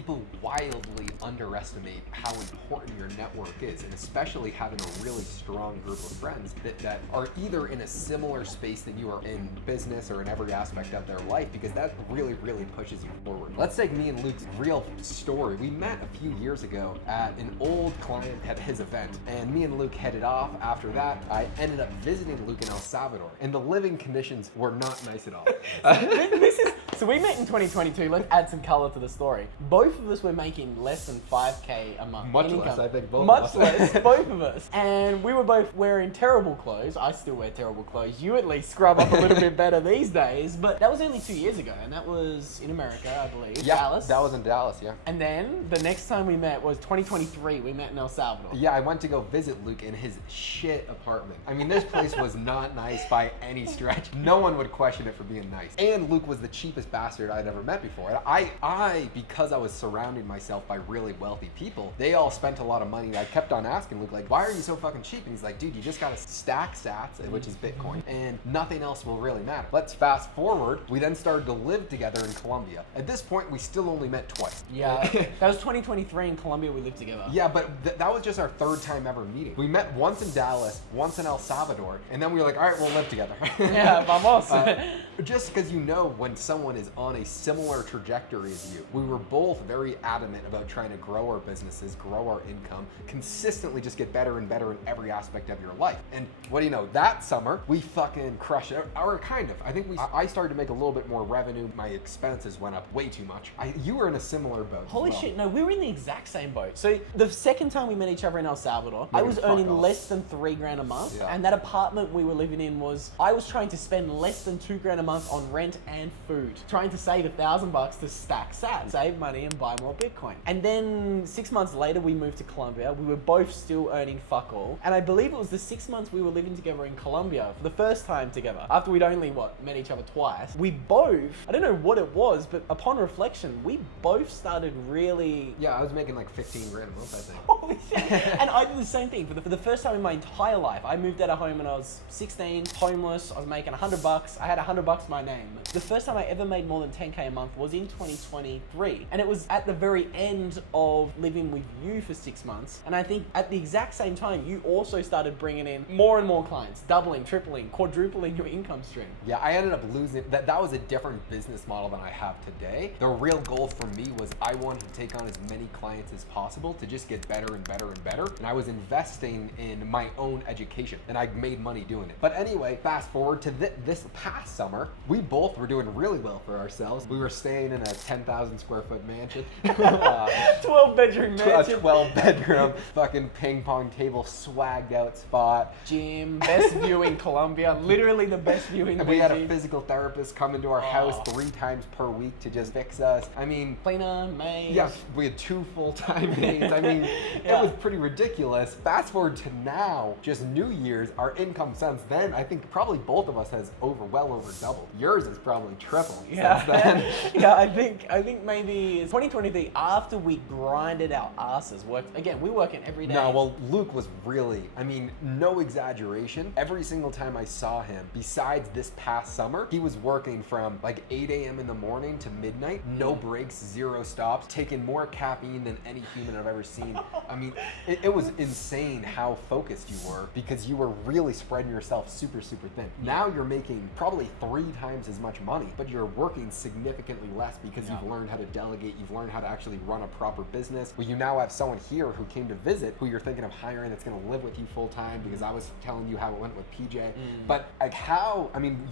people wildly underestimate how important your network is, and especially having a really strong group of friends that are either in a similar space that you are in business or in every aspect of their life, because that really, really pushes you forward. Let's take me and Luke's real story. We met a few years ago at an old client at his event, and me and Luke headed off. After that, I ended up visiting Luke in El Salvador, and the living conditions were not nice at all. So we met in 2022. Let's add some color to the story. Both of us were making less than 5K a month. Much less, I think, both Much of us. less, both of us. And we were both wearing terrible clothes. I still wear terrible clothes. You at least scrub up a little bit better these days. But that was only 2 years ago, and that was in America, I believe. Yeah, Dallas. that was in Dallas, yeah. And then the next time we met was 2023. We met in El Salvador. Yeah, I went to go visit Luke in his shit apartment. I mean, this place was not nice by any stretch. No one would question it for being nice. And Luke was the cheapest bastard I'd ever met before. And I, because I was surrounding myself by really wealthy people, they all spent a lot of money. I kept on asking Luke, like, why are you so fucking cheap? And he's like, dude, you just gotta stack sats, which is Bitcoin, and nothing else will really matter. Let's fast forward. We then started to live together in Colombia. At this point, we still only met twice. Yeah, that was 2023 in Colombia. We lived together. Yeah, but that was just our third time ever meeting. We met once in Dallas, once in El Salvador, and then we were like, all right, we'll live together. Yeah, vamos. Just because you know when someone is on a similar trajectory as you. We were both very adamant about trying to grow our businesses, grow our income, consistently just get better and better in every aspect of your life. And what do you know, that summer, we fucking crushed it, or kind of. I think I started to make a little bit more revenue. My expenses went up way too much. You were in a similar boat. Holy shit, no, we were in the exact same boat. So the second time we met each other in El Salvador, I was fuck earning off. less than $3,000 a month. Yeah. And that apartment we were living in I was trying to spend less than $2,000 a month on rent and food. Trying to save $1,000 to stack sats, save money and buy more Bitcoin. And then 6 months later, we moved to Colombia. We were both still earning fuck all. And I believe it was the 6 months we were living together in Colombia for the first time together. After we'd only, met each other twice. We both, I don't know what it was, but upon reflection, we both started really... Yeah, I was making like 15 grand a month, I think. Holy shit. And I did the same thing. For the first time in my entire life, I moved out of home when I was 16, homeless. I was making $100. I had $100 to my name. The first time I ever made more than 10K a month was in 2023. And it was at the very end of living with you for 6 months. And I think at the exact same time, you also started bringing in more and more clients, doubling, tripling, quadrupling your income stream. Yeah, I ended up losing, that was a different business model than I have today. The real goal for me was I wanted to take on as many clients as possible to just get better and better and better. And I was investing in my own education, and I made money doing it. But anyway, fast forward to this past summer, we both were doing really well for ourselves. We were staying in a 10,000 square foot mansion. 12 bedroom mansion. A 12 bedroom, fucking ping pong table, swagged out spot. Gym, best view in Colombia, literally the best view in We had a BG. physical therapist come into our house 3 times per week to just fix us. I mean, Cleaner, maid. yeah, we had 2 full-time maids. I mean, Yeah. It was pretty ridiculous. Fast forward to now, just New Year's, our income since then, I think probably both of us has well over doubled. Yours is probably tripled since then. Yeah, I think maybe 2023, after we grinded our asses, we working every day. No, well, Luke was really, I mean, no exaggeration. Every single time I saw him, besides this past summer, he was working from like 8 a.m. in the morning to midnight, no breaks, 0 stops, taking more caffeine than any human I've ever seen. I mean, it was insane how focused you were, because you were really spreading yourself super, super thin. Now you're making probably 3 times as much money, but you're working significantly less because you've learned how to delegate, you've learned how to actually run a proper business. Well, you now have someone here who came to visit, who you're thinking of hiring that's gonna live with you full time, because I was telling you how it went with PJ. But like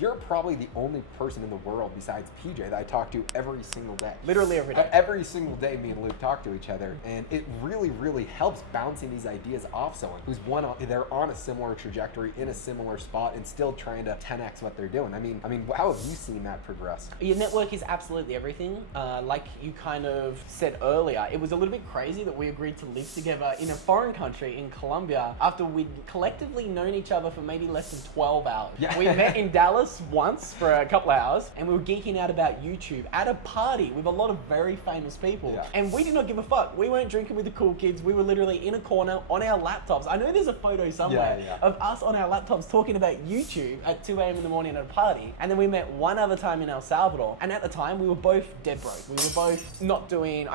you're probably the only person in the world besides PJ that I talk to every single day. Literally every day. Every single day me and Luke talk to each other, and it really, really helps bouncing these ideas off someone who's they're on a similar trajectory, in a similar spot, and still trying to 10x what they're doing. I mean, how have you seen that progress? Your network is absolutely everything. Like you kind of said earlier, it was a little bit crazy that we agreed to live together in a foreign country, in Colombia, after we'd collectively known each other for maybe less than 12 hours. Yeah. We met in Dallas once for a couple of hours, and we were geeking out about YouTube at a party with a lot of very famous people. Yeah. And we did not give a fuck. We weren't drinking with the cool kids. We were literally in a corner on our laptops. I know there's a photo somewhere of us on our laptops talking about YouTube at 2 a.m. in the morning at a party. And then we met one other time in El Salvador. Salvador. And at the time, we were both dead broke. We were both not doing,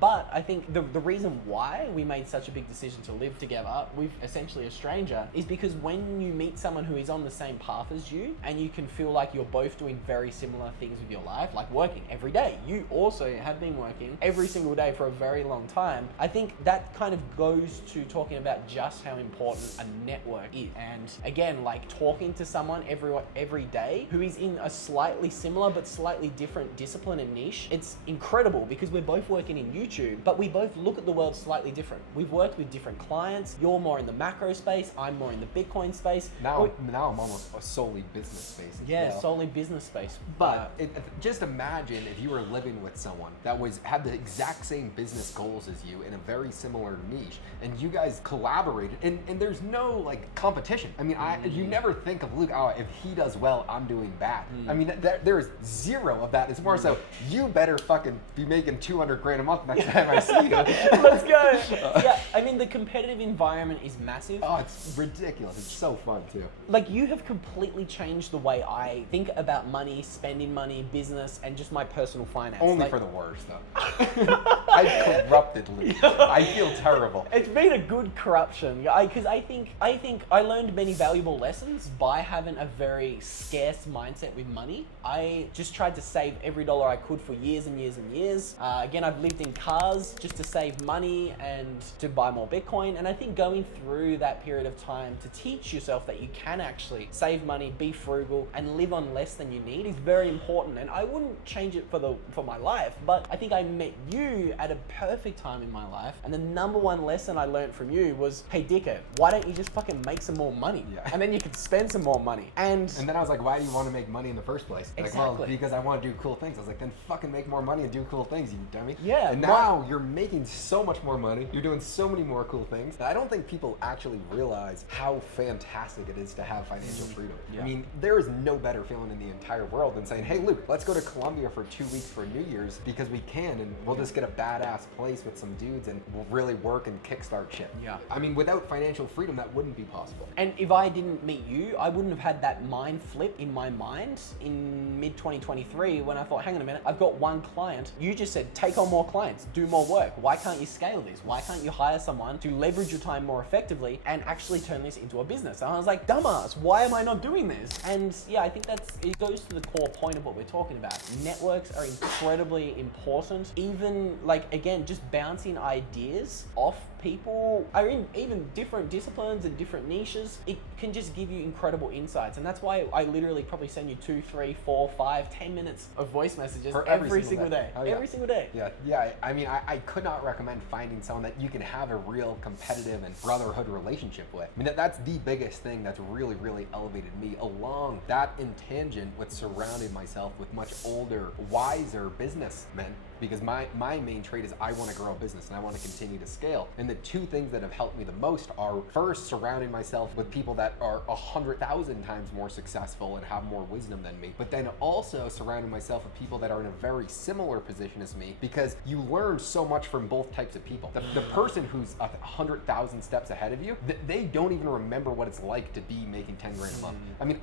but I think the reason why we made such a big decision to live together with essentially a stranger is because when you meet someone who is on the same path as you, and you can feel like you're both doing very similar things with your life, like working every day. You also have been working every single day for a very long time. I think that kind of goes to talking about just how important a network is. And again, like talking to someone every day who is in a slightly similar but slightly different discipline and niche, it's incredible because we're both working in YouTube, but we both look at the world slightly different. We've worked with different clients. You're more in the macro space. I'm more in the Bitcoin space. Now I'm almost a solely business space. Solely business space. But just imagine if you were living with someone that had the exact same business goals as you in a very similar niche, and you guys collaborated, and there's no like competition. I mean, you never think of Luke, oh, if he does well, I'm doing bad. I mean, there is zero of that. It's more so you better fucking be making 200 grand a month next time I see you. Let's go. Yeah, I mean, the competitive environment is massive. Oh, it's ridiculous. It's so fun too. Like, you have completely changed the way I think about money, spending money, business, and just my personal finance. Only for the worst, though. I've corrupted Luke. I feel terrible. It's been a good corruption, because I think I learned many valuable lessons by having a very scarce mindset with money. I just tried to save every dollar I could for years and years and years. Again, I've lived in cars just to save money and to buy more Bitcoin. And I think going through that period of time to teach yourself that you can actually save money, be frugal, and live on less than you need is very important. And I wouldn't change it for my life, but I think I met you at a perfect time in my life. And the number one lesson I learned from you was, hey dickhead, why don't you just fucking make some more money? Yeah. And then you could spend some more money. And then I was like, why do you want to make money in the first place? Exactly. Like, well, because I want to do cool things. I was like, then fucking make more money and do cool things, you dummy. Yeah. And now you're making so much more money. You're doing so many more cool things. I don't think people actually realize how fantastic it is to have financial freedom. Yeah. I mean, there is no better feeling in the entire world than saying, hey, Luke, let's go to Colombia for 2 weeks for New Year's because we can, and we'll just get a badass place with some dudes and we'll really work and kickstart shit. Yeah. I mean, without financial freedom, that wouldn't be possible. And if I didn't meet you, I wouldn't have had that mind flip in my mind in mid 2023 when I thought, hang on a minute, I've got one client. You just said, take on more clients, do more work. Why can't you scale this? Why can't you hire someone to leverage your time more effectively and actually turn this into a business? And I was like, dumbass, why am I not doing this? And yeah, I think it goes to the core point of what we're talking about. Networks are incredibly important. Even like, again, just bouncing ideas off people are in even different disciplines and different niches. It can just give you incredible insights. And that's why I literally probably send you 2, 3, 4, 5, 10 minutes of voice messages For every single day. Oh, yeah. Every single day. Yeah. I mean, I could not recommend finding someone that you can have a real competitive and brotherhood relationship with. I mean, that's the biggest thing that's really, really elevated me, along that in tangent with surrounding myself with much older, wiser businessmen. Because my main trait is I want to grow a business and I want to continue to scale. And the two things that have helped me the most are, first, surrounding myself with people that are 100,000 times more successful and have more wisdom than me. But then also surrounding myself with people that are in a very similar position as me, because you learn so much from both types of people. The person who's 100,000 steps ahead of you, they don't even remember what it's like to be making 10 grand a month. I mean,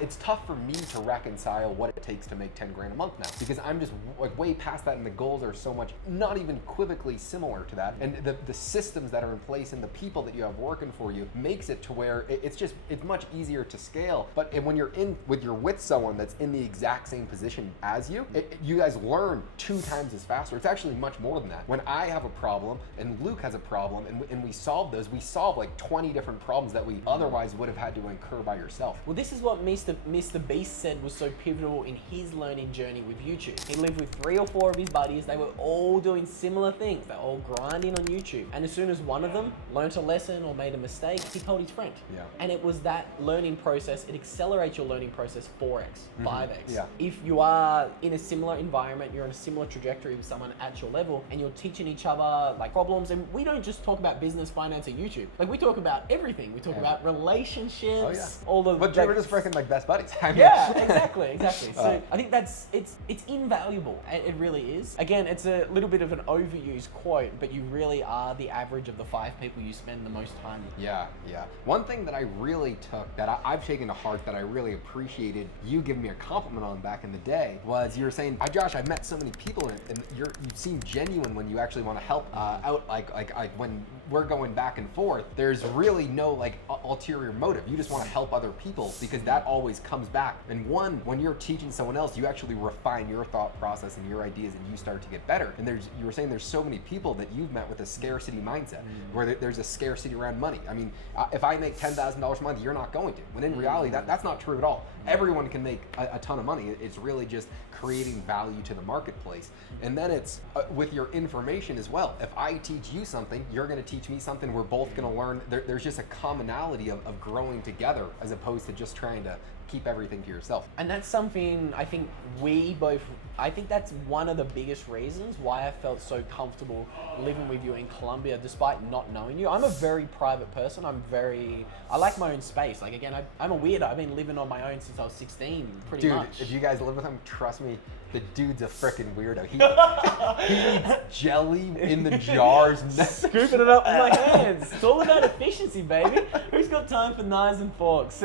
it's tough for me to reconcile what it takes to make 10 grand a month now, because I'm just like way past that. And the goals are so much, not even equivocally similar to that. And the systems that are in place and the people that you have working for you makes it to where it's much easier to scale. But when you're with someone that's in the exact same position as you, you guys learn 2 times as faster. It's actually much more than that. When I have a problem and Luke has a problem and we solve those, we solve like 20 different problems that we otherwise would have had to incur by yourself. Well, this is what Mr. Beast said was so pivotal in his learning journey with YouTube. He lived with 3 or 4 of his buddies. They were all doing similar things. They're all grinding on YouTube. And as soon as one of them learned a lesson or made a mistake, he told his friend. Yeah. And it was that learning process. It accelerates your learning process 4x, 5x. Yeah. If you are in a similar environment, you're on a similar trajectory with someone at your level, and you're teaching each other like problems. And we don't just talk about business, finance, and YouTube. Like, we talk about everything. We talk about relationships, all the. But we're just freaking like best buddies. I mean, yeah, exactly. So I think it's invaluable. It really is. Again, it's a little bit of an overused quote, but you really are the average of the 5 people you spend the most time with. Yeah. One thing that I really took, that I've taken to heart, that I really appreciated you giving me a compliment on back in the day, was you were saying, Josh, I've met so many people, and you seem genuine when you actually want to help out, like when we're going back and forth, there's really no like ulterior motive. You just want to help other people, because that always comes back. And when you're teaching someone else, you actually refine your thought process and your ideas, and you start to get better. And you were saying there's so many people that you've met with a scarcity mindset, where there's a scarcity around money. I mean, if I make $10,000 a month, you're not going to. When in reality, that's not true at all. Everyone can make a ton of money. It's really just creating value to the marketplace. And then it's with your information as well. If I teach you something, you're going to teach me something. We're both going to learn. There's just a commonality of growing together, as opposed to just trying to keep everything to yourself. And that's something I think I think that's one of the biggest reasons why I felt so comfortable living with you in Colombia, despite not knowing you. I'm a very private person. I like my own space. Like, again, I'm a weirdo. I've been living on my own since I was 16, pretty much. Dude, if you guys live with him, trust me, the dude's a freaking weirdo. He eats jelly in the jars. Scooping it up with my hands. It's all about efficiency, baby. Who's got time for knives and forks?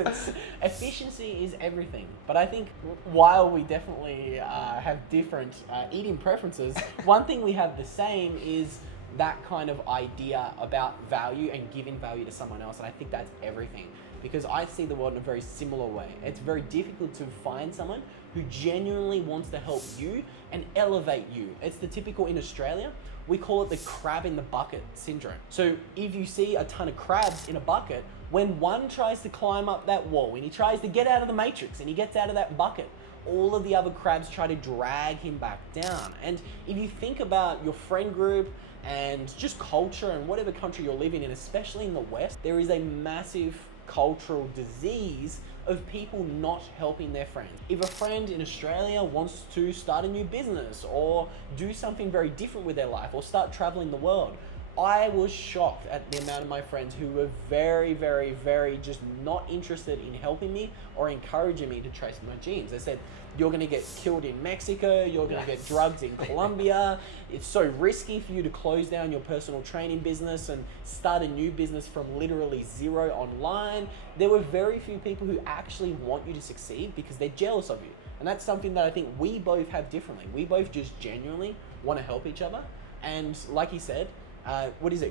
Efficiency is everything. But I think while we definitely have different eating preferences, one thing we have the same is that kind of idea about value and giving value to someone else. And I think that's everything, because I see the world in a very similar way. It's very difficult to find someone who genuinely wants to help you and elevate you. It's the typical, in Australia, we call it the crab in the bucket syndrome. So if you see a ton of crabs in a bucket, when one tries to climb up that wall and he tries to get out of the matrix and he gets out of that bucket, all of the other crabs try to drag him back down. And if you think about your friend group and just culture and whatever country you're living in, especially in the West, there is a massive cultural disease of people not helping their friends. If a friend in Australia wants to start a new business or do something very different with their life or start traveling the world, I was shocked at the amount of my friends who were very, very, very just not interested in helping me or encouraging me to trace my genes. They said, you're gonna get killed in Mexico, you're gonna get drugged in Colombia, it's so risky for you to close down your personal training business and start a new business from literally zero online. There were very few people who actually want you to succeed because they're jealous of you. And that's something that I think we both have differently. We both just genuinely wanna help each other. And like he said,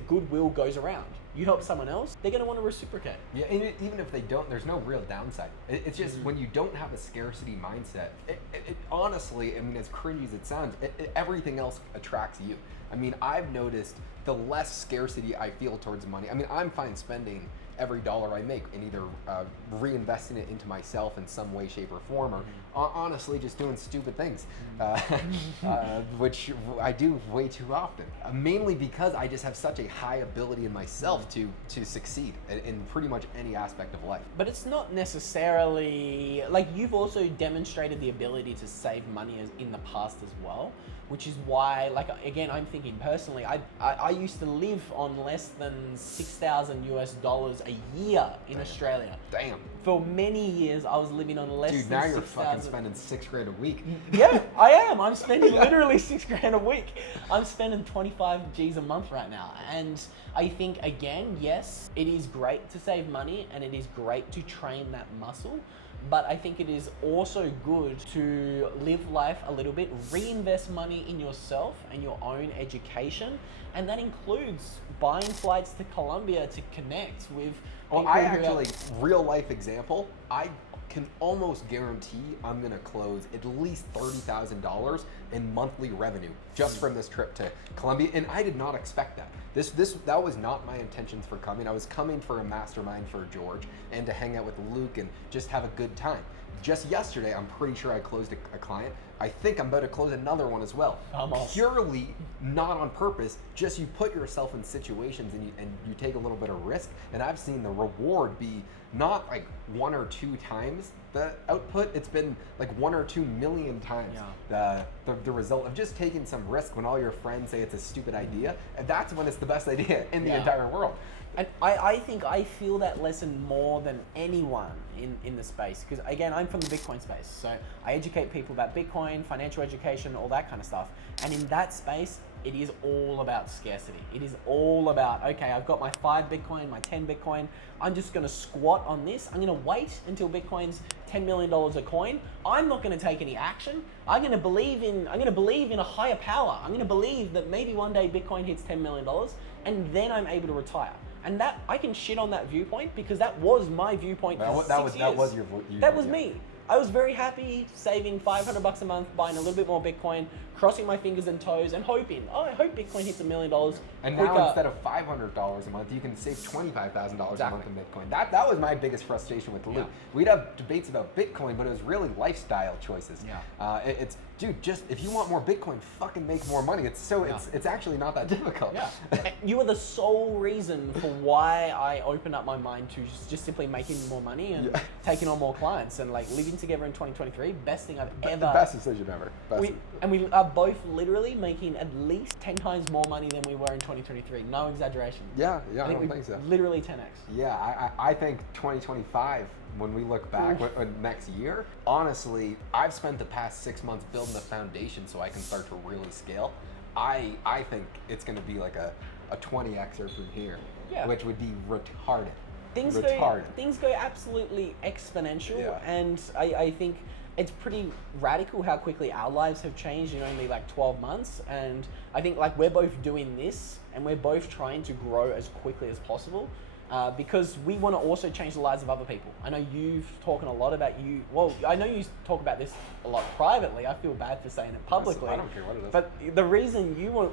goodwill goes around. You help someone else, they're gonna want to reciprocate. Yeah, and even if they don't, there's no real downside. It's just when you don't have a scarcity mindset, it honestly, I mean, as cringy as it sounds, everything else attracts you. I mean, I've noticed the less scarcity I feel towards money. I mean, I'm fine spending every dollar I make and either reinvesting it into myself in some way, shape, or form, or honestly just doing stupid things, which I do way too often. Mainly because I just have such a high ability in myself to succeed in pretty much any aspect of life. But it's not necessarily, like, you've also demonstrated the ability to save money in the past as well, which is why, like, again, I'm thinking personally, I used to live on less than $6,000 a year in Australia. Damn. For many years, I was living on less than Dude, now you're 6,000. fucking spending $6,000 a week. Yeah, I am. I'm spending literally $6,000 a week. I'm spending 25 G's a month right now. And I think, again, yes, it is great to save money and it is great to train that muscle. But I think it is also good to live life a little bit, reinvest money in yourself and your own education. And that includes buying flights to Colombia to connect with people. Well, I actually, real life example, I can almost guarantee I'm gonna close at least $30,000 in monthly revenue just from this trip to Colombia, and I did not expect that. That was not my intentions for coming. I was coming for a mastermind for George and to hang out with Luke and just have a good time. Just yesterday, I'm pretty sure I closed a client. I think I'm about to close another one as well. Almost. Purely not on purpose, just you put yourself in situations and you take a little bit of risk, and I've seen the reward be not like 1 or 2 times the output, it's been like 1 or 2 million times the result of just taking some risk when all your friends say it's a stupid idea, and that's when it's the best idea in the entire world. And I think I feel that lesson more than anyone in the space, because again, I'm from the Bitcoin space, so I educate people about Bitcoin, Bitcoin, financial education, all that kind of stuff. And in that space, it is all about scarcity. It is all about, okay, I've got my 5 Bitcoin, my 10 Bitcoin. I'm just gonna squat on this. I'm gonna wait until Bitcoin's $10 million a coin. I'm not gonna take any action. I'm gonna believe in a higher power. I'm gonna believe that maybe one day Bitcoin hits $10 million and then I'm able to retire. And that, I can shit on that viewpoint because that was my viewpoint for 6 years. That was your viewpoint. That was me. I was very happy saving $500 a month, buying a little bit more Bitcoin, crossing my fingers and toes and hoping, I hope Bitcoin hits $1 million. And now instead of $500 a month, you can save $25,000 a month in Bitcoin. That was my biggest frustration with Luke. We'd have debates about Bitcoin, but it was really lifestyle choices. It's, dude, just if you want more Bitcoin, fucking make more money. It's actually not that difficult. You are the sole reason for why I opened up my mind to just simply making more money and taking on more clients and like living together in 2023. Best thing I've ever. The best decision ever. We are both literally making at least 10 times more money than we were in 2023. No exaggeration. I don't think so. Literally 10x. Yeah, I think 2025, when we look back next year, honestly, I've spent the past 6 months building the foundation so I can start to really scale. I think it's going to be like a 20xer from here, which would be retarded. Things go absolutely exponential, and I think it's pretty radical how quickly our lives have changed in only like 12 months. And I think like we're both doing this and we're both trying to grow as quickly as possible because we want to also change the lives of other people. I know you've talking a lot about I know you talk about this a lot privately. I feel bad for saying it publicly. I don't care what it is. But the reason you